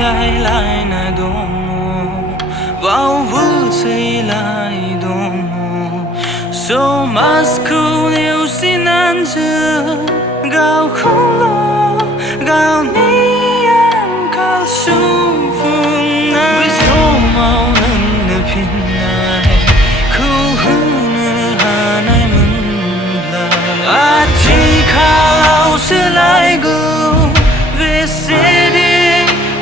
lại lại na đom vào vui say lại đom so masku nếu xin ăn chưa gạo không lo gạo ni ăn cao su phương na với số màu nâng nở phiền này khu hương nở hà này mừng là à chỉ khá lâu sẽ lại gù về sẽ đi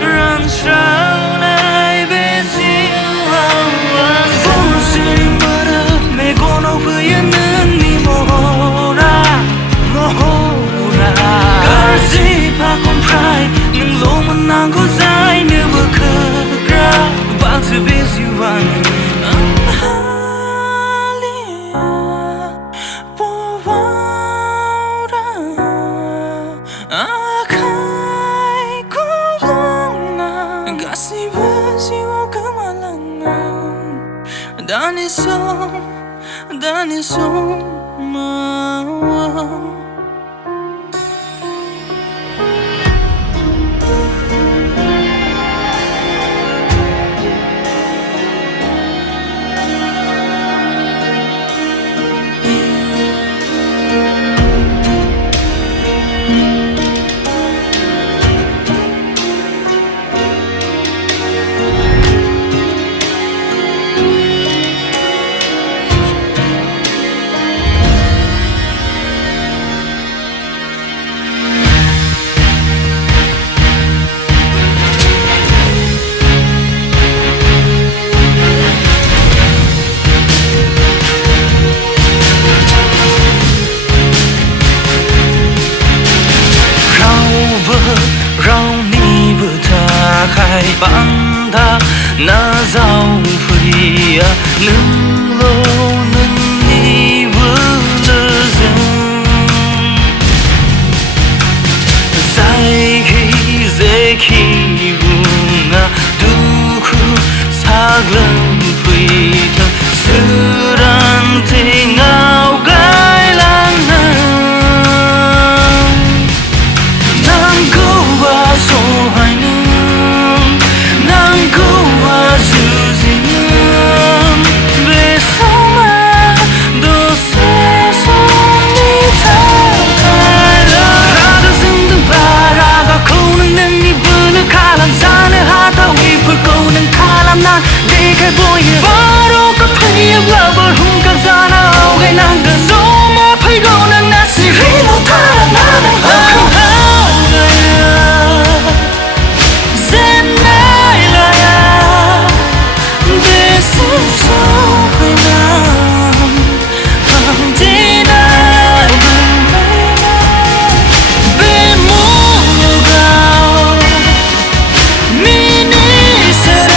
run sao này về dịu hào hào phong sinh mơ đơ mẹ con đâu với anh ni mồ ra cả gì pa con prai nhưng lỗ mà nàng có dài nếu bờ khờ ra vang sự biết dịu vang Dani som mau khai băng ta na giao phi nâng lô nâng ni vỡ lơ dưng dài khi dễ khi buông du khu xa lưng phi thơ sự đàn thế ngao gái lang nàng câu ba số hai đi cái bôi bao đâu có thấy vợ bờ hung cả ra nào gây nàng gần số mà thấy đâu nàng nát xì ri lâu tha là nàng hao hao Jennai Laya để xin số với nàng hàng đi đại bằng bay về mùa gạo mini sẽ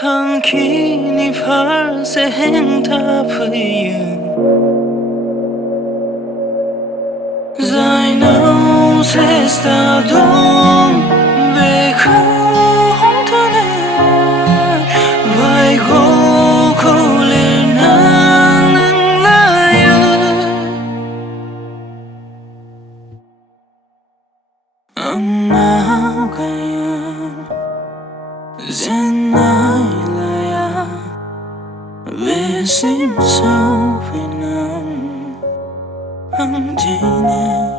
thằng khi ni phar sẽ hẹn ta phơi dài nào sẽ xa đông về không thân vài gỗ khô lên nắng nắng lại It seems so now I'm doing it